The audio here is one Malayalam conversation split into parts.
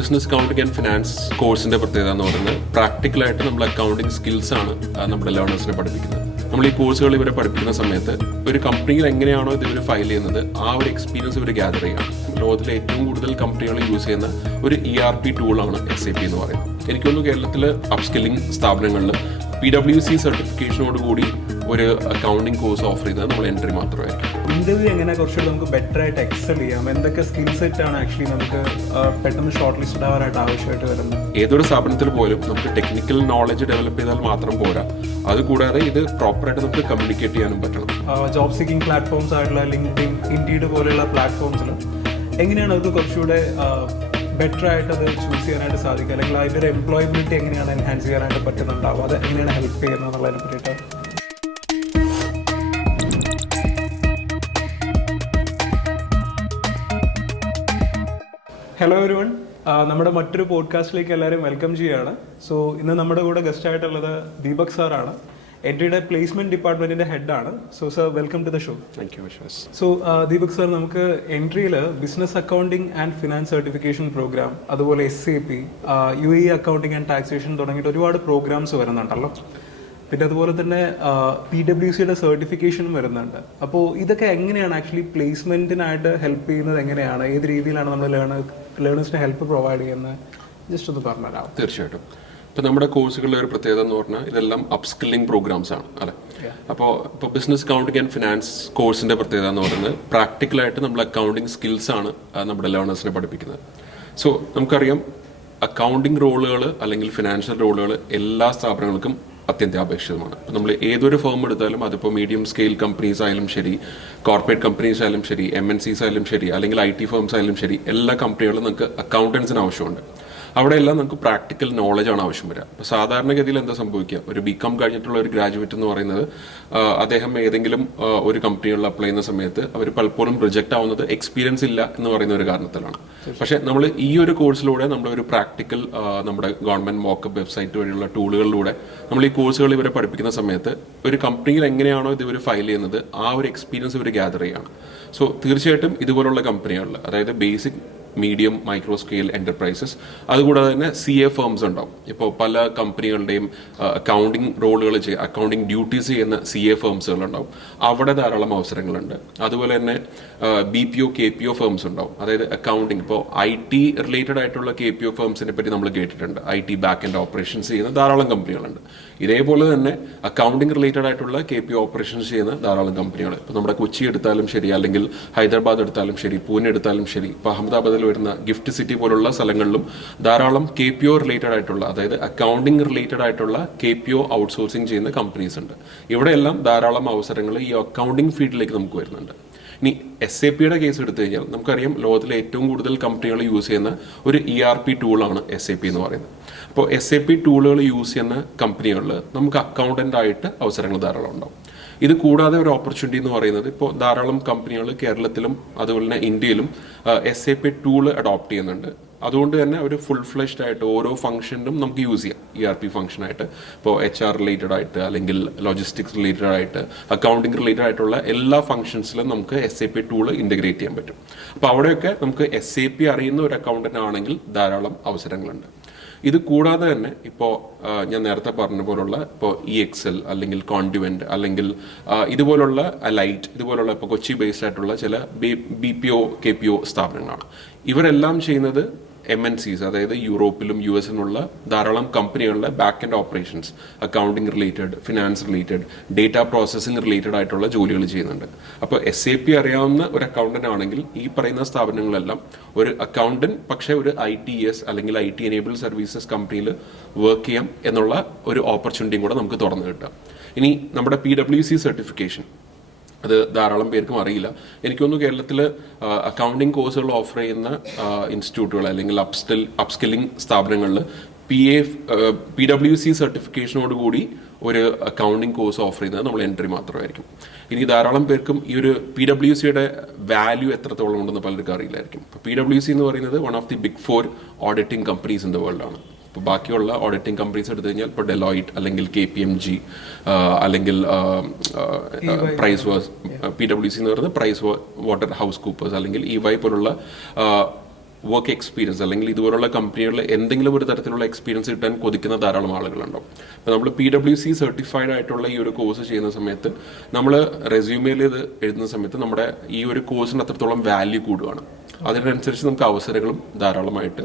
ബിസിനസ് അക്കൗണ്ടിങ് ആൻഡ് ഫിനാൻസ് കോഴ്സിന്റെ പ്രത്യേകത എന്ന് പറയുന്നത് പ്രാക്ടിക്കലായിട്ട് നമ്മൾ അക്കൗണ്ടിങ് സ്കിൽസ് ആണ് നമ്മുടെ ലേണേഴ്സിനെ പഠിപ്പിക്കുന്നത്. നമ്മൾ ഈ കോഴ്സുകൾ ഇവരെ പഠിപ്പിക്കുന്ന സമയത്ത് ഒരു കമ്പനിയിൽ എങ്ങനെയാണോ ഇത് ഇവർ ഫയൽ ചെയ്യുന്നത് ആ ഒരു എക്സ്പീരിയൻസ് ഇവർ ഗ്യാദർ ചെയ്യണം. ലോകത്തിലെ ഏറ്റവും കൂടുതൽ കമ്പനികൾ യൂസ് ചെയ്യുന്ന ഒരു ERP ടൂളാണ് SAP എന്ന് പറയുന്നത്. എനിക്ക് തോന്നുന്നു കേരളത്തിൽ അപ്സ്കില്ലിംഗ് സ്ഥാപനങ്ങളിൽ PwC സർട്ടിഫിക്കേഷനോട് കൂടി ഒരു അക്കൗണ്ടിങ് കോഴ്സ് ഓഫർ ചെയ്തത് നമ്മൾ എൻട്രി മാത്രമായിരിക്കും. ഇന്റർവ്യൂ എങ്ങനെ കുറച്ചുകൂടി നമുക്ക് ബെറ്റർ ആയിട്ട് എക്സൽ ചെയ്യാം, എന്തൊക്കെ സ്കിൽ സെറ്റ് ആണ് ആക്ച്വലി നമുക്ക് പെട്ടെന്ന് ഷോർട്ട് ലിസ്റ്റ് ആവാനായിട്ട് ആവശ്യമായിട്ട് വരുന്നത്? ഏതൊരു സ്ഥാപനത്തിൽ പോലും നമുക്ക് ടെക്നിക്കൽ നോളജ് ഡെവലപ്പ് ചെയ്താൽ മാത്രം പോരാ, അതുകൂടാതെ ഇത് പ്രോപ്പറായിട്ട് നമുക്ക് കമ്മ്യൂണിക്കേറ്റ് ചെയ്യാനും പറ്റണം. ജോബ് സീക്കിംഗ് പ്ലാറ്റ്ഫോംസ് ആയിട്ടുള്ള ലിങ്ക്ഡിൻ, ഇൻഡീഡ് പോലെയുള്ള പ്ലാറ്റ്ഫോംസിൽ എങ്ങനെയാണ് അവർക്ക് കുറച്ചുകൂടെ ബെറ്റർ ആയിട്ട് അത് ചൂസ് ചെയ്യാനായിട്ട് സാധിക്കുക, അല്ലെങ്കിൽ അതിൻ്റെ എംപ്ലോയബിലിറ്റി എങ്ങനെയാണ് എൻഹാൻസ് ചെയ്യാനായിട്ട് പറ്റുന്നുണ്ടാവും, അത് എങ്ങനെയാണ് ഹെൽപ്പ് ചെയ്യുന്നത് എന്നുള്ളതിനെ പറ്റിയിട്ട്? ഹലോ എവരിവൺ, നമ്മുടെ മറ്റൊരു പോഡ്കാസ്റ്റിലേക്ക് എല്ലാവരും വെൽക്കം ചെയ്യുകയാണ്. സോ ഇന്ന് നമ്മുടെ കൂടെ ഗസ്റ്റ് ആയിട്ടുള്ളത് ദീപക് സാറാണ്, എൻട്രിയുടെ പ്ലേസ്മെന്റ് ഡിപ്പാർട്ട്മെന്റിന്റെ ഹെഡാണ്. So sir, welcome to the show. Thank you Vishwas. So Deepak sir, നമുക്ക് എൻട്രിയിൽ business accounting and finance certification programme, അതുപോലെ SAP, UAE accounting and taxation തുടങ്ങിയിട്ട് ഒരുപാട് പ്രോഗ്രാംസ് വരുന്നുണ്ടല്ലോ. പിന്നെ അതുപോലെ തന്നെ PwCയുടെ സർട്ടിഫിക്കേഷനും വരുന്നുണ്ട്. അപ്പോൾ ഇതൊക്കെ എങ്ങനെയാണ് ആക്ച്വലി പ്ലേസ്മെന്റിനായിട്ട് ഹെൽപ്പ് ചെയ്യുന്നത്? എങ്ങനെയാണ്, ഏത് രീതിയിലാണ് നമ്മൾ ലേണേഴ്സിന് ഹെൽപ്പ് പ്രൊവൈഡ് ചെയ്യുന്നത്? ജസ്റ്റ് ഒന്ന് പറഞ്ഞുതരാം. തീർച്ചയായിട്ടും. ഇപ്പം നമ്മുടെ കോഴ്സുകളുടെ ഒരു പ്രത്യേകത എന്ന് പറഞ്ഞാൽ ഇതെല്ലാം അപ്സ്കില്ലിംഗ് പ്രോഗ്രാംസ് ആണ് അല്ലേ. ഇപ്പോൾ ബിസിനസ് അക്കൗണ്ടിംഗ് ആൻഡ് ഫിനാൻസ് കോഴ്സിന്റെ പ്രത്യേകത എന്ന് പറയുന്നത് പ്രാക്ടിക്കലായിട്ട് നമ്മൾ അക്കൗണ്ടിങ് സ്കിൽസ് ആണ് നമ്മുടെ ലേണേഴ്സിനെ പഠിപ്പിക്കുന്നത്. സോ നമുക്കറിയാം, അക്കൗണ്ടിങ് റോളുകൾ അല്ലെങ്കിൽ ഫിനാൻഷ്യൽ റോളുകൾ എല്ലാ സ്ഥാപനങ്ങൾക്കും അത്യന്താപേക്ഷിതമാണ്. ഇപ്പം നമ്മൾ ഏതൊരു ഫേം എടുത്താലും, അതിപ്പോൾ മീഡിയം സ്കെയിൽ കമ്പനീസ് ആയാലും ശരി, കോർപ്പറേറ്റ് കമ്പനീസ് ആയാലും ശരി, MNCs ആയാലും ശരി, അല്ലെങ്കിൽ IT ഫേംസ് ആയാലും ശരി, എല്ലാ കമ്പനികളിലും നമുക്ക് അക്കൗണ്ടൻസിന് ആവശ്യമുണ്ട്. അവിടെയെല്ലാം നമുക്ക് പ്രാക്ടിക്കൽ നോളജാണ് ആവശ്യം വരിക. അപ്പോൾ സാധാരണഗതിയിൽ എന്താ സംഭവിക്കുക, ഒരു BCom കഴിഞ്ഞിട്ടുള്ള ഒരു ഗ്രാജുവേറ്റ് എന്ന് പറയുന്നത് അദ്ദേഹം ഏതെങ്കിലും ഒരു കമ്പനികളിൽ അപ്ലൈ ചെയ്യുന്ന സമയത്ത് അവർ പലപ്പോഴും റിജക്റ്റ് ആവുന്നത് എക്സ്പീരിയൻസ് ഇല്ല എന്ന് പറയുന്ന ഒരു കാരണത്തിലാണ്. പക്ഷെ നമ്മൾ ഈ ഒരു കോഴ്സിലൂടെ നമ്മളൊരു പ്രാക്ടിക്കൽ നമ്മുടെ ഗവൺമെന്റ് മോക്കപ്പ് വെബ്സൈറ്റ് വഴിയുള്ള ടൂളുകളിലൂടെ നമ്മൾ ഈ കോഴ്സുകൾ ഇവരെ പഠിപ്പിക്കുന്ന സമയത്ത് ഒരു കമ്പനിയിൽ എങ്ങനെയാണോ ഇത് ഇവർ ഫയൽ ചെയ്യുന്നത് ആ ഒരു എക്സ്പീരിയൻസ് ഇവർ ഗ്യാദർ ചെയ്യാണ്. സോ തീർച്ചയായിട്ടും ഇതുപോലുള്ള കമ്പനികളിൽ, അതായത് basic, medium, micro scale enterprises, അതുകൂടാതെ തന്നെ CA ഫേംസ് ഉണ്ടാവും. ഇപ്പോൾ പല കമ്പനികളുടെയും അക്കൗണ്ടിങ് റോളുകൾ അക്കൗണ്ടിങ് ഡ്യൂട്ടീസ് ചെയ്യുന്ന CA ഫേംസുകൾ ഉണ്ടാവും. അവിടെ ധാരാളം അവസരങ്ങളുണ്ട്. അതുപോലെ തന്നെ BPO KPO ഫേംസ് ഉണ്ടാവും. അതായത് അക്കൗണ്ടിങ്, ഇപ്പോൾ IT റിലേറ്റഡ് ആയിട്ടുള്ള KPO ഫേംസിനെ പറ്റി നമ്മൾ കേട്ടിട്ടുണ്ട്. IT ബാക്ക് എൻഡ് ഓപ്പറേഷൻസ് ചെയ്യുന്ന ധാരാളം കമ്പനികളുണ്ട്. ഇതേപോലെ തന്നെ അക്കൗണ്ടിങ് റിലേറ്റഡ് ആയിട്ടുള്ള KPO ഓപ്പറേഷൻസ് ചെയ്യുന്ന ധാരാളം കമ്പനികൾ. ഇപ്പോൾ നമ്മുടെ കൊച്ചി എടുത്താലും ശരി, അല്ലെങ്കിൽ ഹൈദരാബാദ് എടുത്താലും ശരി, പൂനെ എടുത്താലും ശരി, ഇപ്പോൾ അഹമ്മദാബാദിൽ വരുന്ന ഗിഫ്റ്റ് സിറ്റി പോലുള്ള സ്ഥലങ്ങളിലും ധാരാളം KPO റിലേറ്റഡ് ആയിട്ടുള്ള, അതായത് അക്കൗണ്ടിങ് റിലേറ്റഡ് ആയിട്ടുള്ള KPO ഔട്ട്സോഴ്സിംഗ് ചെയ്യുന്ന കമ്പനീസ് ഉണ്ട്. ഇവിടെയെല്ലാം ധാരാളം അവസരങ്ങൾ ഈ അക്കൗണ്ടിങ് ഫീൽഡിലേക്ക് നമുക്ക് വരുന്നുണ്ട്. ഇനി SAPയുടെ കേസ് എടുത്തു കഴിഞ്ഞാൽ നമുക്കറിയാം, ലോകത്തിലെ ഏറ്റവും കൂടുതൽ കമ്പനികൾ യൂസ് ചെയ്യുന്ന ഒരു ERP ടൂളാണ് SAP എന്ന് പറയുന്നത്. അപ്പോൾ SAP ടൂളുകൾ യൂസ് ചെയ്യുന്ന കമ്പനികളിൽ നമുക്ക് അക്കൗണ്ടന്റ് ആയിട്ട് അവസരങ്ങൾ ധാരാളം ഉണ്ടാവും. ഇത് കൂടാതെ ഒരു ഓപ്പർച്യൂണിറ്റി എന്ന് പറയുന്നത്, ഇപ്പോൾ ധാരാളം കമ്പനികൾ കേരളത്തിലും അതുപോലെ തന്നെ ഇന്ത്യയിലും SAP ടൂള് അഡോപ്റ്റ് ചെയ്യുന്നുണ്ട്. അതുകൊണ്ട് തന്നെ ഒരു ഫുൾ ഫ്ലെഷ്ഡ് ആയിട്ട് ഓരോ ഫംഗ്ഷനും നമുക്ക് യൂസ് ചെയ്യാം ERP ഫംഗ്ഷനായിട്ട്. ഇപ്പോൾ HR റിലേറ്റഡ് ആയിട്ട്, അല്ലെങ്കിൽ ലോജിസ്റ്റിക്സ് റിലേറ്റഡ് ആയിട്ട്, അക്കൗണ്ടിങ് റിലേറ്റഡ് ആയിട്ടുള്ള എല്ലാ ഫംഗ്ഷൻസിലും നമുക്ക് SAP ടൂള് ഇൻ്റഗ്രേറ്റ് ചെയ്യാൻ പറ്റും. അപ്പോൾ അവിടെയൊക്കെ നമുക്ക് SAP അറിയുന്ന ഒരു അക്കൗണ്ടന്റ് ആണെങ്കിൽ ധാരാളം അവസരങ്ങളുണ്ട്. ഇത് കൂടാതെ തന്നെ ഇപ്പോൾ ഞാൻ നേരത്തെ പറഞ്ഞ പോലുള്ള ഇപ്പോൾ EXL അല്ലെങ്കിൽ കോൺഡ്യുവന്റ് അല്ലെങ്കിൽ ഇതുപോലുള്ള ലൈറ്റ്, ഇതുപോലുള്ള ഇപ്പോൾ കൊച്ചി ബേസ്ഡ് ആയിട്ടുള്ള ചില BPO KPO സ്ഥാപനങ്ങളാണ്. ഇവരെല്ലാം ചെയ്യുന്നത് MNCs, അതായത് യൂറോപ്പിലും US-ലുള്ള ധാരാളം കമ്പനികളുടെ back end operations, accounting related, finance related, data processing related ആയിട്ടുള്ള ജോലികൾ ചെയ്യുന്നുണ്ട്. അപ്പോൾ SAP അറിയാവുന്ന ഒരു അക്കൗണ്ടന്റ് ആണെങ്കിൽ ഈ പറയുന്ന സ്ഥാപനങ്ങളെല്ലാം ഒരു അക്കൗണ്ടന്റ്, പക്ഷേ ഒരു ITS അല്ലെങ്കിൽ IT എനേബിൾഡ് സർവീസസ് കമ്പനിയിൽ വർക്ക് ചെയ്യാം എന്നുള്ള ഒരു ഓപ്പർച്യൂണിറ്റിയും കൂടെ നമുക്ക് തുറന്നു കിട്ടാം. ഇനി നമ്മുടെ PwC സർട്ടിഫിക്കേഷൻ, അത് ധാരാളം പേർക്കും അറിയില്ല. എനിക്ക് തോന്നുന്നു കേരളത്തിൽ അക്കൗണ്ടിങ് കോഴ്സുകൾ ഓഫർ ചെയ്യുന്ന ഇൻസ്റ്റിറ്റ്യൂട്ടുകൾ അല്ലെങ്കിൽ അപ്സ്കില്ലിംഗ് സ്ഥാപനങ്ങളിൽ PwC സർട്ടിഫിക്കേഷനോട് കൂടി ഒരു അക്കൗണ്ടിങ് കോഴ്സ് ഓഫർ ചെയ്യുന്നത് നമ്മൾ എൻട്രി മാത്രമായിരിക്കും. ഇനി ധാരാളം പേർക്കും ഈ ഒരു PwCയുടെ വാല്യൂ എത്രത്തോളം ഉണ്ടെന്ന് പലർക്കും അറിയില്ലായിരിക്കും. PwC എന്ന് പറയുന്നത് one of the big 4 auditing companies in the world ആണ്. ഇപ്പോൾ ബാക്കിയുള്ള ഓഡിറ്റിംഗ് കമ്പനീസ് എടുത്തു കഴിഞ്ഞാൽ ഇപ്പോൾ ഡെലോയിറ്റ് അല്ലെങ്കിൽ KPMG അല്ലെങ്കിൽ PwC എന്ന് പറയുന്നത് പ്രൈസ് വാട്ടർ ഹൗസ് കൂപ്പേഴ്സ് അല്ലെങ്കിൽ EY പോലുള്ള വർക്ക് എക്സ്പീരിയൻസ് അല്ലെങ്കിൽ ഇതുപോലുള്ള കമ്പനികളിൽ എന്തെങ്കിലും ഒരു തരത്തിലുള്ള എക്സ്പീരിയൻസ് കിട്ടാൻ കൊതിക്കുന്ന ധാരാളം ആളുകളുണ്ടാവും. അപ്പോൾ നമ്മൾ PwC സർട്ടിഫൈഡ് ആയിട്ടുള്ള ഈ ഒരു കോഴ്സ് ചെയ്യുന്ന സമയത്ത് നമ്മൾ റെസ്യൂമേൽ ഇത് എഴുതുന്ന സമയത്ത് നമ്മുടെ ഈ ഒരു കോഴ്സിന് അത്രത്തോളം വാല്യൂ കൂടുകയാണ്. അതിനനുസരിച്ച് നമുക്ക് അവസരങ്ങളും ധാരാളമായിട്ട്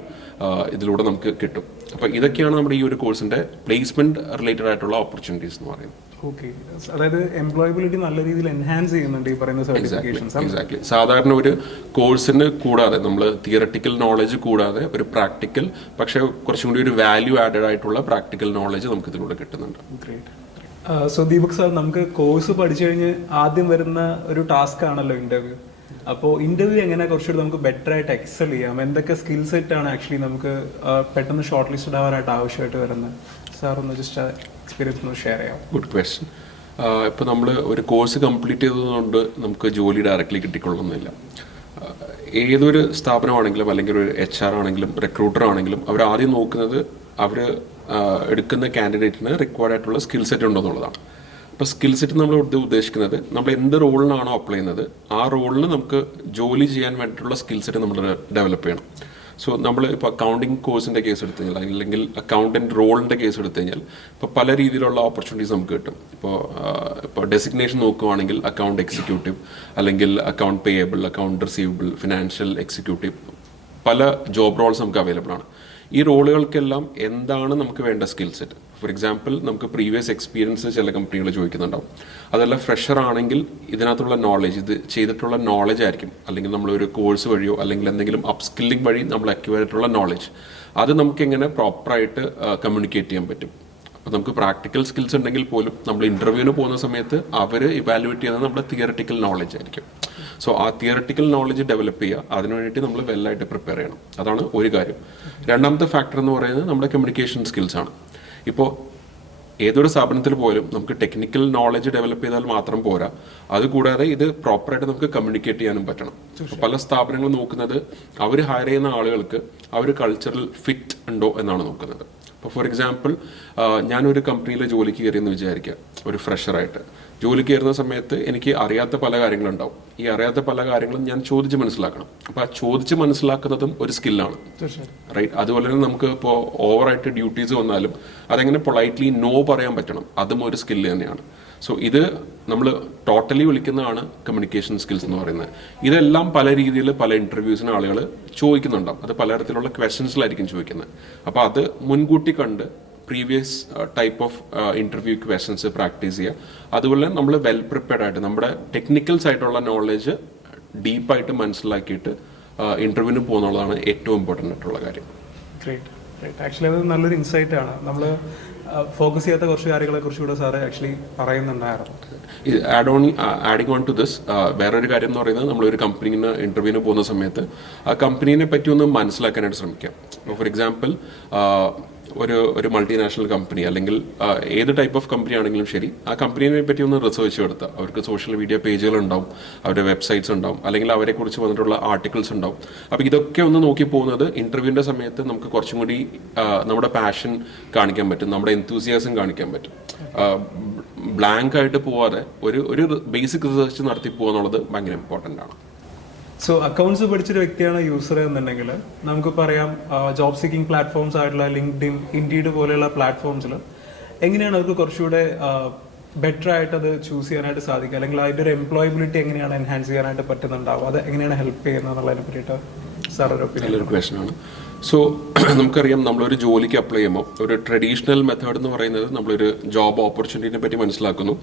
ഇതിലൂടെ നമുക്ക് കിട്ടും. അപ്പോൾ ഇതൊക്കെയാണ് നമ്മുടെ ഈ ഒരു കോഴ്സിന്റെ പ്ലേസ്മെന്റ് റിലേറ്റഡ് ആയിട്ടുള്ള ഓപ്പർച്യൂണിറ്റീസ് എന്ന് പറയുന്നത്. ഓക്കെ, അതായത് എംപ്ലോയബിലിറ്റി നല്ല രീതിയിൽ എൻഹാൻസ് ചെയ്യുന്നുണ്ട് ഈ പറയുന്ന സർട്ടിഫിക്കേഷൻസ്. എക്സാക്ട്ലി. സാധാരണ ഒരു കോഴ്സിന് കൂടാതെ നമ്മൾ തിയറട്ടിക്കൽ നോളജ് കൂടാതെ ഒരു പ്രാക്ടിക്കൽ, പക്ഷേ കുറച്ചും കൂടി ഒരു വാല്യൂ ആഡഡ് ആയിട്ടുള്ള പ്രാക്ടിക്കൽ നോളജ് നമുക്ക് ഇതിലൂടെ കിട്ടുന്നുണ്ട്. സോ ദീപക് സാർ, നമുക്ക് കോഴ്സ് പഠിച്ചു കഴിഞ്ഞ് ആദ്യം വരുന്ന ഒരു ടാസ്ക് ആണല്ലോ ഇന്റർവ്യൂ. അപ്പോൾ ഇന്റർവ്യൂ എങ്ങനെ കുറച്ചുകൂടി നമുക്ക് ബെറ്റർ ആയിട്ട് എക്സൽ ചെയ്യാം, എന്തൊക്കെ സ്കിൽ സെറ്റ് ആണ് ആക്ച്വലി നമുക്ക് പെട്ടെന്ന് ഷോർട്ട് ലിസ്റ്റഡ് ആവാനായിട്ട് ആവശ്യമായിട്ട് വരുന്നത്? സാർ ഒന്ന് ജസ്റ്റ് എക്സ്പീരിയൻസ് ഒന്ന് ഷെയർ ചെയ്യാം. Good question. ഇപ്പോൾ നമ്മൾ ഒരു കോഴ്സ് കംപ്ലീറ്റ് ചെയ്തതുകൊണ്ട് നമുക്ക് ജോലി ഡയറക്റ്റ്ലി കിട്ടിക്കൊള്ളുന്നില്ല. ഏതൊരു സ്ഥാപനമാണെങ്കിലും അല്ലെങ്കിൽ ഒരു HR ആണെങ്കിലും റിക്രൂട്ടർ ആണെങ്കിലും അവർ ആദ്യം നോക്കുന്നത് അവർ എടുക്കുന്ന കാൻഡിഡേറ്റിന് റിക്വയർഡ് ആയിട്ടുള്ള സ്കിൽ സെറ്റ് ഉണ്ടോ എന്നുള്ളതാണ്. അപ്പോൾ സ്കിൽ സെറ്റ് നമ്മൾ ഉദ്ദേശിക്കുന്നത് നമ്മൾ എന്ത് റോളിനാണോ അപ്ലൈ ചെയ്യുന്നത് ആ റോളിന് നമുക്ക് ജോലി ചെയ്യാൻ വേണ്ടിയിട്ടുള്ള സ്കിൽ സെറ്റ് നമ്മൾ ഡെവലപ്പ് ചെയ്യണം. സോ നമ്മൾ ഇപ്പോൾ അക്കൗണ്ടിങ് കോഴ്സിൻ്റെ കേസ് എടുത്തു കഴിഞ്ഞാൽ അക്കൗണ്ടൻറ്റ് റോളിൻ്റെ കേസ് എടുത്തു കഴിഞ്ഞാൽ ഇപ്പോൾ പല രീതിയിലുള്ള ഓപ്പർച്യൂണിറ്റീസ് നമുക്ക് കിട്ടും. ഇപ്പോൾ ഡെസിഗ്നേഷൻ നോക്കുകയാണെങ്കിൽ അക്കൗണ്ട് എക്സിക്യൂട്ടീവ്, അല്ലെങ്കിൽ account payable, account receivable, financial executive, പല ജോബ് റോൾസ് നമുക്ക് അവൈലബിൾ ആണ്. ഈ റോളുകൾക്കെല്ലാം എന്താണ് നമുക്ക് വേണ്ട സ്കിൽ സെറ്റ്? ഫോർ എക്സാമ്പിൾ, നമുക്ക് പ്രീവിയസ് എക്സ്പീരിയൻസ് ചില കമ്പനികൾ ചോദിക്കുന്നുണ്ടാവും. അതല്ല ഫ്രഷർ ആണെങ്കിൽ ഇതിനകത്തുള്ള നോളജ്, ഇത് ചെയ്തിട്ടുള്ള നോളജ് ആയിരിക്കും, അല്ലെങ്കിൽ നമ്മളൊരു കോഴ്സ് വഴിയോ അല്ലെങ്കിൽ എന്തെങ്കിലും അപ്സ്കില്ലിംഗ് വഴി നമ്മൾ അക്വയർ ആയിട്ടുള്ള നോളജ്, അത് നമുക്ക് എങ്ങനെ പ്രോപ്പറായിട്ട് കമ്മ്യൂണിക്കേറ്റ് ചെയ്യാൻ പറ്റും. അപ്പോൾ നമുക്ക് പ്രാക്ടിക്കൽ സ്കിൽസ് ഉണ്ടെങ്കിൽ പോലും നമ്മൾ ഇൻ്റർവ്യൂവിന് പോകുന്ന സമയത്ത് അവർ ഇവാലുവേറ്റ് ചെയ്യുന്നത് നമ്മുടെ തിയറട്ടിക്കൽ നോളജ് ആയിരിക്കും. സോ ആ തിയറട്ടിക്കൽ നോളജ് ഡെവലപ്പ് ചെയ്യുക, അതിനു വേണ്ടിയിട്ട് നമ്മൾ വെല്ലായിട്ട് പ്രിപ്പയർ ചെയ്യണം. അതാണ് ഒരു കാര്യം. രണ്ടാമത്തെ ഫാക്ടർ എന്ന് പറയുന്നത് നമ്മുടെ കമ്മ്യൂണിക്കേഷൻ സ്കിൽസ് ആണ്. ഇപ്പോൾ ഏതൊരു സ്ഥാപനത്തിൽ പോലും നമുക്ക് ടെക്നിക്കൽ നോളജ് ഡെവലപ്പ് ചെയ്താൽ മാത്രം പോരാ, അതുകൂടാതെ ഇത് പ്രോപ്പറായിട്ട് നമുക്ക് കമ്മ്യൂണിക്കേറ്റ് ചെയ്യാനും പറ്റണം. പല സ്ഥാപനങ്ങളും നോക്കുന്നത് അവർ ഹയർ ചെയ്യുന്ന ആളുകൾക്ക് അവർ കൾച്ചറൽ ഫിറ്റ് ഉണ്ടോ എന്നാണ് നോക്കുന്നത്. ഇപ്പോൾ ഫോർ എക്സാമ്പിൾ, ഞാനൊരു കമ്പനിയിൽ ജോലിക്ക് കയറിയെന്ന് വിചാരിക്കുക, ഒരു ഫ്രഷറായിട്ട് ജോലിക്ക് കയറുന്ന സമയത്ത് എനിക്ക് അറിയാത്ത പല കാര്യങ്ങളുണ്ടാവും. ഈ അറിയാത്ത പല കാര്യങ്ങളും ഞാൻ ചോദിച്ച് മനസ്സിലാക്കണം. അപ്പോൾ ആ ചോദിച്ച് മനസ്സിലാക്കുന്നതും ഒരു സ്കില്ലാണ്, റൈറ്റ്? അതുപോലെ തന്നെ നമുക്ക് ഇപ്പോൾ ഓവറായിട്ട് ഡ്യൂട്ടീസ് വന്നാലും അതെങ്ങനെ പൊളൈറ്റ്ലി നോ പറയാൻ പറ്റണം, അതും ഒരു സ്കില്ല് തന്നെയാണ്. സോ ഇത് നമ്മൾ ടോട്ടലി വിളിക്കുന്നതാണ് കമ്മ്യൂണിക്കേഷൻ സ്കിൽസ് എന്ന് പറയുന്നത്. ഇതെല്ലാം പല രീതിയിൽ പല ഇൻ്റർവ്യൂസിന് ആളുകൾ ചോദിക്കുന്നുണ്ടാവും. അത് പലതരത്തിലുള്ള ക്വസ്റ്റ്യൻസിലായിരിക്കും ചോദിക്കുന്നത്. അപ്പോൾ അത് മുൻകൂട്ടി കണ്ട് previous type of interview questions practice ചെയ്യുക. അതുപോലെ നമ്മൾ വെൽ പ്രിപ്പയർഡ് ആയിട്ട് നമ്മുടെ ടെക്നിക്കൽസ് ആയിട്ടുള്ള നോളജ് ഡീപ്പായിട്ട് മനസ്സിലാക്കിയിട്ട് ഇൻ്റർവ്യൂവിന് പോകുന്നുള്ളതാണ് ഏറ്റവും ഇമ്പോർട്ടൻ്റ് ആയിട്ടുള്ള കാര്യം. ആക്ച്വലി അത് നല്ലൊരു ഇൻസൈറ്റ് ആണ്. നമ്മൾ ഫോക്കസ് ചെയ്യാത്ത കുറച്ച് കാര്യങ്ങളെ കുറിച്ച് കൂടെ സാറ് ആക്ച്വലി പറയുന്നുണ്ടായിരുന്നു. ആഡിങ് ഓൺ ടു ദിസ്, വേറൊരു കാര്യം എന്ന് പറയുന്നത് നമ്മളൊരു കമ്പനീന് ഇൻ്റർവ്യൂവിന് പോകുന്ന സമയത്ത് ആ കമ്പനീനെ പറ്റി ഒന്ന് മനസ്സിലാക്കാനായിട്ട് ശ്രമിക്കാം. ഫോർ എക്സാമ്പിൾ, ഒരു മൾട്ടിനാഷണൽ കമ്പനി അല്ലെങ്കിൽ ഏത് ടൈപ്പ് ഓഫ് കമ്പനി ആണെങ്കിലും ശരി, ആ കമ്പനീനെ പറ്റി ഒന്ന് റിസർച്ച് എടുത്താൽ അവർക്ക് സോഷ്യൽ മീഡിയ പേജുകൾ ഉണ്ടാവും, അവരുടെ വെബ്സൈറ്റ്സ് ഉണ്ടാവും, അല്ലെങ്കിൽ അവരെക്കുറിച്ച് വന്നിട്ടുള്ള ആർട്ടിക്കിൾസ് ഉണ്ടാവും. അപ്പോൾ ഇതൊക്കെ ഒന്ന് നോക്കി പോകുന്നത് ഇൻ്റർവ്യൂവിൻ്റെ സമയത്ത് നമുക്ക് കുറച്ചും കൂടി നമ്മുടെ പാഷൻ കാണിക്കാൻ പറ്റും, നമ്മുടെ എന്തൂസിയാസം കാണിക്കാൻ പറ്റും. ബ്ലാങ്ക് ആയിട്ട് പോവാതെ ഒരു ബേസിക് റിസർച്ച് നടത്തി പോകുക എന്നുള്ളത് ഭയങ്കര ഇമ്പോർട്ടൻ്റ് ആണ്. സോ അക്കൗണ്ട്സ് പഠിച്ചൊരു വ്യക്തിയാണ് യൂസർ എന്നുണ്ടെങ്കിൽ നമുക്ക് പറയാം ജോബ് സീക്കിംഗ് പ്ലാറ്റ്ഫോംസ് ആയിട്ടുള്ള ലിങ്ക്ഡിൻ, ഇൻഡീഡ് പോലെയുള്ള പ്ലാറ്റ്ഫോംസിൽ എങ്ങനെയാണ് അവർക്ക് കുറച്ചുകൂടെ ബെറ്റർ ആയിട്ട് അത് ചൂസ് ചെയ്യാനായിട്ട് സാധിക്കുക, അല്ലെങ്കിൽ അതിൻ്റെ ഒരു എംപ്ലോയബിലിറ്റി എങ്ങനെയാണ് എൻഹാൻസ് ചെയ്യാനായിട്ട് പറ്റുന്നുണ്ടാവും, അത് എങ്ങനെയാണ് ഹെൽപ്പ് ചെയ്യുന്നത് എന്നുള്ളതിനെ പറ്റിയിട്ട് സാർ ഒരു നല്ലൊരു ക്വസ്റ്റ്യനാണ്. സോ നമുക്കറിയാം, നമ്മളൊരു ജോലിക്ക് അപ്ലൈ ചെയ്യുമ്പോൾ ഒരു ട്രഡീഷണൽ മെത്തേഡ് എന്ന് പറയുന്നത് നമ്മളൊരു ജോബ് ഓപ്പർച്യൂണിറ്റിനെ പറ്റി മനസ്സിലാക്കുന്നു.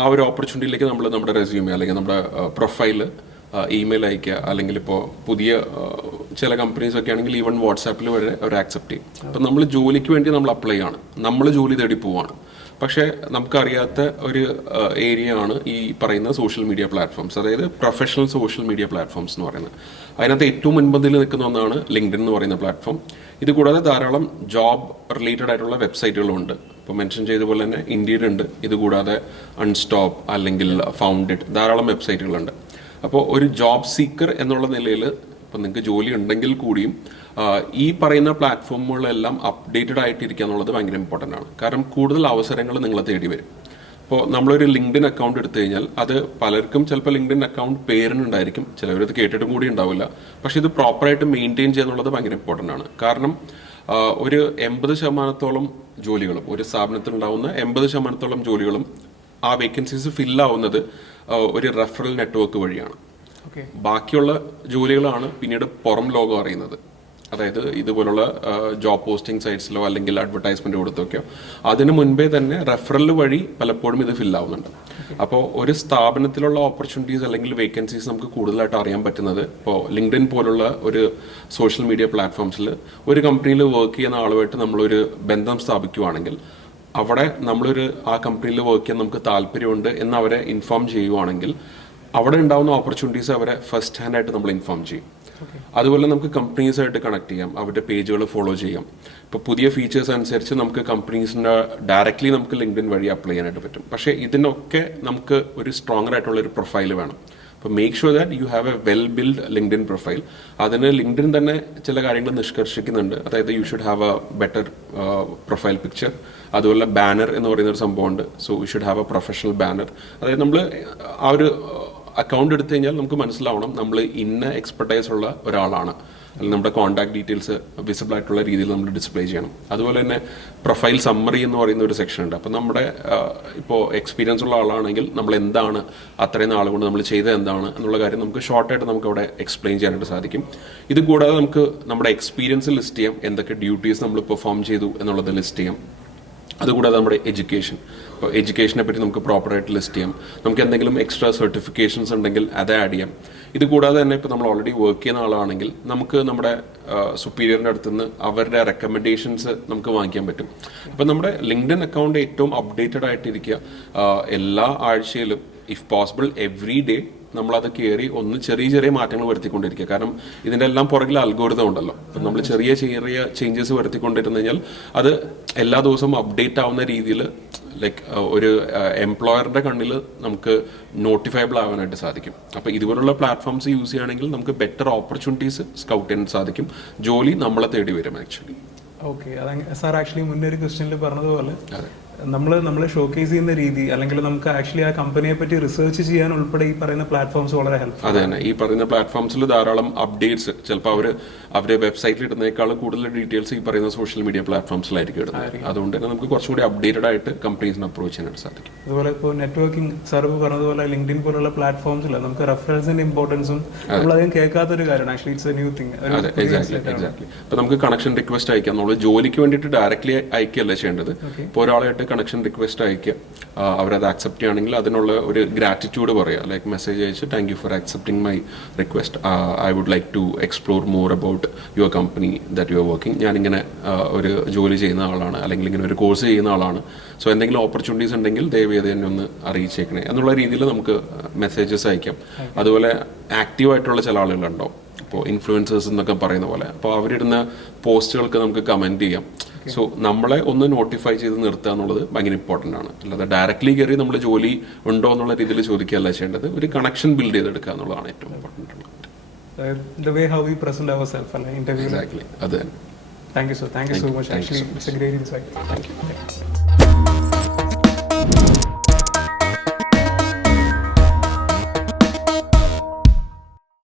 ആ ഒരു ഓപ്പർച്യൂണിറ്റിയിലേക്ക് നമ്മൾ നമ്മുടെ റെസ്യൂമേ അല്ലെങ്കിൽ നമ്മുടെ പ്രൊഫൈല് ഇമെയിൽ അയക്കുക, അല്ലെങ്കിൽ ഇപ്പോൾ പുതിയ ചില കമ്പനീസൊക്കെ ആണെങ്കിൽ ഈവൻ വാട്സാപ്പിൽ വരെ അവർ ആക്സെപ്റ്റ് ചെയ്യും. അപ്പം നമ്മൾ ജോലിക്ക് വേണ്ടി നമ്മൾ അപ്ലൈ ആണ്, നമ്മൾ ജോലി തേടി പോവാണ്. പക്ഷേ നമുക്കറിയാത്ത ഒരു ഏരിയ ആണ് ഈ പറയുന്ന സോഷ്യൽ മീഡിയ പ്ലാറ്റ്ഫോംസ്, അതായത് പ്രൊഫഷണൽ സോഷ്യൽ മീഡിയ പ്ലാറ്റ്ഫോംസ് എന്ന് പറയുന്നത്. അതിനകത്ത് ഏറ്റവും മുൻപന്തിയിൽ നിൽക്കുന്ന ഒന്നാണ് ലിങ്ക്ഡിൻ എന്ന് പറയുന്ന പ്ലാറ്റ്ഫോം. ഇത് കൂടാതെ ധാരാളം ജോബ് റിലേറ്റഡ് ആയിട്ടുള്ള വെബ്സൈറ്റുകളുണ്ട്. ഇപ്പോൾ മെൻഷൻ ചെയ്ത പോലെ തന്നെ ഇൻഡീഡ് ഉണ്ട്, ഇതുകൂടാതെ അൺസ്റ്റോപ്പ് അല്ലെങ്കിൽ ഫൗണ്ടഡ്, ധാരാളം വെബ്സൈറ്റുകളുണ്ട്. അപ്പോൾ ഒരു ജോബ് സീക്കർ എന്നുള്ള നിലയിൽ ഇപ്പോൾ നിങ്ങൾക്ക് ജോലി ഉണ്ടെങ്കിൽ കൂടിയും ഈ പറയുന്ന പ്ലാറ്റ്ഫോമുകളെല്ലാം അപ്ഡേറ്റഡ് ആയിട്ടിരിക്കുക എന്നുള്ളത് ഭയങ്കര ഇമ്പോർട്ടൻ്റ് ആണ്. കാരണം കൂടുതൽ അവസരങ്ങൾ നിങ്ങളെ തേടി വരും. ഇപ്പോൾ നമ്മളൊരു ലിങ്ക്ഡിൻ അക്കൗണ്ട് എടുത്തു കഴിഞ്ഞാൽ അത് പലർക്കും ചിലപ്പോൾ ലിങ്ക്ഡിൻ അക്കൗണ്ട് പേരിനുണ്ടായിരിക്കും, ചിലവരത് കേട്ടിട്ടും കൂടി ഉണ്ടാവില്ല. പക്ഷെ ഇത് പ്രോപ്പറായിട്ട് മെയിൻറ്റെയിൻ ചെയ്യുന്നുള്ളത് ഭയങ്കര ഇമ്പോർട്ടൻ്റ് ആണ്. കാരണം ഒരു 80% ജോലികളും, ഒരു സ്ഥാപനത്തിൽ ഉണ്ടാവുന്ന 80% ജോലികളും ആ വേക്കൻസീസ് ഫില്ലാവുന്നത് ഒരു റെഫറൽ നെറ്റ്വർക്ക് വഴിയാണ്. ബാക്കിയുള്ള ജോലികളാണ് പിന്നീട് പുറം ലോകം അറിയുന്നത്. അതായത് ഇതുപോലുള്ള ജോബ് പോസ്റ്റിംഗ് സൈറ്റ്സിലോ അല്ലെങ്കിൽ അഡ്വർടൈസ്മെന്റ് കൊടുത്തൊക്കെയോ അതിന് മുൻപേ തന്നെ റെഫറൽ വഴി പലപ്പോഴും ഇത് ഫില്ലാവുന്നുണ്ട്. അപ്പോൾ ഒരു സ്ഥാപനത്തിലുള്ള ഓപ്പർച്യൂണിറ്റീസ് അല്ലെങ്കിൽ വേക്കൻസീസ് നമുക്ക് കൂടുതലായിട്ട് അറിയാൻ പറ്റുന്നത് ഇപ്പോൾ ലിങ്ക്ഡിൻ പോലുള്ള ഒരു സോഷ്യൽ മീഡിയ പ്ലാറ്റ്ഫോംസിൽ ഒരു കമ്പനിയിൽ വർക്ക് ചെയ്യുന്ന ആളുമായിട്ട് നമ്മളൊരു ബന്ധം സ്ഥാപിക്കുകയാണെങ്കിൽ അവിടെ നമ്മളൊരു ആ കമ്പനിയിൽ വർക്ക് ചെയ്യാൻ നമുക്ക് താല്പര്യമുണ്ട് എന്ന് അവരെ ഇൻഫോം ചെയ്യുവാണെങ്കിൽ അവിടെ ഉണ്ടാകുന്ന ഓപ്പർച്യൂണിറ്റീസ് അവരെ ഫസ്റ്റ് ഹാൻഡ് ആയിട്ട് നമ്മൾ ഇൻഫോം ചെയ്യും. അതുപോലെ നമുക്ക് കമ്പനീസായിട്ട് കണക്ട് ചെയ്യാം, അവരുടെ പേജുകൾ ഫോളോ ചെയ്യാം. ഇപ്പോൾ പുതിയ ഫീച്ചേഴ്സ് അനുസരിച്ച് നമുക്ക് കമ്പനീസിൻ്റെ ഡയറക്റ്റ്ലി നമുക്ക് ലിങ്ക്ഡിൻ വഴി അപ്ലൈ ചെയ്യാനായിട്ട് പറ്റും. പക്ഷേ ഇതിനൊക്കെ നമുക്ക് ഒരു സ്ട്രോങ്ങർ ആയിട്ടുള്ള ഒരു പ്രൊഫൈൽ വേണം. അപ്പോൾ make sure that you have A well build LinkedIn profile. അതിന് ലിങ്ക്ഡിൻ തന്നെ ചില കാര്യങ്ങൾ നിഷ്കർഷിക്കുന്നുണ്ട്. അതായത് you should have A better profile picture, അതുപോലെ ബാനർ എന്ന് പറയുന്ന ഒരു സംഭവമുണ്ട്. So you should have A professional banner. അതായത് നമ്മൾ ആ ഒരു അക്കൗണ്ട് എടുത്തു കഴിഞ്ഞാൽ നമുക്ക് മനസ്സിലാവണം നമ്മൾ ഇന്ന എക്സ്പെർട്ടൈസ് ഉള്ള ഒരാളാണ്, അല്ലെങ്കിൽ നമ്മുടെ കോൺടാക്ട് ഡീറ്റെയിൽസ് വിസിബിൾ ആയിട്ടുള്ള രീതിയിൽ നമ്മൾ ഡിസ്പ്ലേ ചെയ്യണം. അതുപോലെ തന്നെ പ്രൊഫൈൽ സമ്മറി എന്ന് പറയുന്ന ഒരു സെക്ഷൻ ഉണ്ട്. അപ്പോൾ നമ്മുടെ ഇപ്പോൾ എക്സ്പീരിയൻസ് ഉള്ള ആളാണെങ്കിൽ നമ്മൾ എന്താണ് അത്രയും നാൾ കൊണ്ട് നമ്മൾ ചെയ്തത് എന്താണ് എന്നുള്ള കാര്യം നമുക്ക് ഷോർട്ടായിട്ട് നമുക്ക് അവിടെ എക്സ്പ്ലെയിൻ ചെയ്യാനായിട്ട് സാധിക്കും. ഇത് കൂടാതെ നമുക്ക് നമ്മുടെ എക്സ്പീരിയൻസ് ലിസ്റ്റ് ചെയ്യാം, എന്തൊക്കെ ഡ്യൂട്ടീസ് നമ്മൾ പെർഫോം ചെയ്തു എന്നുള്ളത് ലിസ്റ്റ് ചെയ്യാം. അതുകൂടാതെ നമ്മുടെ എഡ്യൂക്കേഷൻ, ഇപ്പോൾ എഡ്യൂക്കേഷനെ പറ്റി നമുക്ക് പ്രോപ്പറായിട്ട് ലിസ്റ്റ് ചെയ്യാം. നമുക്ക് എന്തെങ്കിലും എക്സ്ട്രാ സർട്ടിഫിക്കേഷൻസ് ഉണ്ടെങ്കിൽ അത് ആഡ് ചെയ്യാം. ഇത് കൂടാതെ തന്നെ ഇപ്പോൾ നമ്മൾ ഓൾറെഡി വർക്ക് ചെയ്യുന്ന ആളാണെങ്കിൽ നമുക്ക് നമ്മുടെ സുപ്പീരിയറിൻ്റെ അടുത്ത് നിന്ന് അവരുടെ റെക്കമെൻഡേഷൻസ് നമുക്ക് വാങ്ങിക്കാൻ പറ്റും. അപ്പോൾ നമ്മുടെ ലിങ്ക്ഡിൻ അക്കൗണ്ട് ഏറ്റവും അപ്ഡേറ്റഡ് ആയിട്ടിരിക്കുക. എല്ലാ ആഴ്ചയിലും ഇഫ് പോസിബിൾ എവറി ഡേ നമ്മളത് കയറി ഒന്ന് ചെറിയ ചെറിയ മാറ്റങ്ങൾ വരുത്തിക്കൊണ്ടിരിക്കുക. കാരണം ഇതിൻ്റെ എല്ലാം പുറകിൽ അൽഗോരിതം ഉണ്ടല്ലോ. അപ്പം നമ്മൾ ചെറിയ ചെറിയ ചേഞ്ചസ് വരുത്തിക്കൊണ്ടിരുന്നു കഴിഞ്ഞാൽ അത് എല്ലാ ദിവസവും അപ്ഡേറ്റ് ആവുന്ന രീതിയിൽ ലൈക്ക് ഒരു എംപ്ലോയറിൻ്റെ കണ്ണിൽ നമുക്ക് നോട്ടിഫയബിൾ ആവാനായിട്ട് സാധിക്കും. അപ്പോൾ ഇതുപോലുള്ള പ്ലാറ്റ്ഫോംസ് യൂസ് ചെയ്യുകയാണെങ്കിൽ നമുക്ക് ബെറ്റർ ഓപ്പർച്യൂണിറ്റീസ് സ്കൗട്ട് ചെയ്യാൻ സാധിക്കും. ജോലി നമ്മളെ തേടി വരും ആക്ച്വലി. ഓക്കെ, അത് സാർ ആക്ച്വലി മുന്നേ ഒരു ക്വസ്റ്റ്യനിൽ പറഞ്ഞതുപോലെ നമ്മൾ ഷോക്കേസ് ചെയ്യുന്ന രീതി അല്ലെങ്കിൽ നമുക്ക് ആക്ച്വലി ആ കമ്പനിയെ പറ്റി റിസർച്ച് ചെയ്യാൻ ഉൾപ്പെടെ ഈ പറയുന്ന പ്ലാറ്റ്ഫോംസ് വളരെ ഹെൽപ്ഫുൾ. അതെ തന്നെ, ഈ പറയുന്ന പ്ലാറ്റ്ഫോംസിൽ ധാരാളം അപ്ഡേറ്റ്സ് ചിലപ്പോൾ അവരുടെ വെബ്സൈറ്റിൽ ഇടുന്നേക്കാളും കൂടുതൽ ഡീറ്റെയിൽസ് ഈ പറയുന്ന സോഷ്യൽ മീഡിയ പ്ലാറ്റ്ഫോംസിലായിരിക്കും ഇടുന്നത്. അതുകൊണ്ട് തന്നെ നമുക്ക് കുറച്ചും കൂടി അപ്ഡേറ്റഡ് ആയിട്ട് കമ്പനീസിനെ അപ്രോച്ച് ചെയ്യാനായിട്ട് സാധിക്കും. അതുപോലെ ഇപ്പോൾ നെറ്റ്വർക്കിംഗ് സാർ പറഞ്ഞതുപോലെ ലിങ്ക്ഡിൻ പോലുള്ള പ്ലാറ്റ്ഫോംസിൽ നമുക്ക് റെഫറൻസിന്റെ ഇമ്പോർട്ടൻസും നമ്മളധികം കേൾക്കാത്തൊരു കാര്യമാണ്. Actually it's A new thing. അതെ, എക്സാക്ട്ലി. ഇപ്പോൾ നമുക്ക് കണക്ഷൻ റിക്വസ്റ്റ് അയക്കാം. നമ്മൾ ജോലിക്ക് വേണ്ടിയിട്ട് ഡയറക്ട്ലി അയക്കുകയല്ല ചെയ്യേണ്ടത്. ഇപ്പോൾ ഒരാളായിട്ട് കണക്ഷൻ റിക്വസ്റ്റ് അയക്കുക, അവരത് അക്സെപ്റ്റ് ചെയ്യുകയാണെങ്കിൽ അതിനുള്ള ഒരു ഗ്രാറ്റിറ്റ്യൂഡ് പറയുക. ലൈക്ക് മെസ്സേജ് അയച്ച് thank you for accepting my request, I would like to explore more about your company that you are working. ഞാനിങ്ങനെ ഒരു ജോലി ചെയ്യുന്ന ആളാണ്, അല്ലെങ്കിൽ ഇങ്ങനെ ഒരു കോഴ്സ് ചെയ്യുന്ന ആളാണ്. സോ എന്തെങ്കിലും ഓപ്പർച്യൂണിറ്റീസ് ഉണ്ടെങ്കിൽ ദയവേത് എന്നെ ഒന്ന് അറിയിച്ചേക്കണേ എന്നുള്ള രീതിയിൽ നമുക്ക് മെസ്സേജസ് അയക്കാം. അതുപോലെ ആക്റ്റീവായിട്ടുള്ള ചില ആളുകളുണ്ടാവും, ഇപ്പോൾ ഇൻഫ്ലുവൻസേഴ്സ് എന്നൊക്കെ പറയുന്ന പോലെ. അപ്പോൾ അവരിടുന്ന പോസ്റ്റുകൾക്ക് നമുക്ക് കമൻറ്റ് ചെയ്യാം. സോ നമ്മളെ ഒന്ന് നോട്ടിഫൈ ചെയ്ത് നിർത്തുക എന്നുള്ളത് ഭയങ്കര ഇമ്പോർട്ടൻ്റ് ആണ്. അല്ലാതെ ഡയറക്ട്ലി കയറി നമ്മൾ ജോലി ഉണ്ടോ എന്നുള്ള രീതിയിൽ ചോദിക്കുകയല്ല ചെയ്യേണ്ടത്. ഒരു കണക്ഷൻ ബിൽഡ് ചെയ്തെടുക്കുക എന്നുള്ളതാണ് ഏറ്റവും ഇമ്പോർട്ടൻ്റ് ഉള്ളത്. The way how we present ourselves in interview. Exactly. അത് തന്നെ. Thank you, sir. Thank you so much. Actually, it's a great insight. Thank you.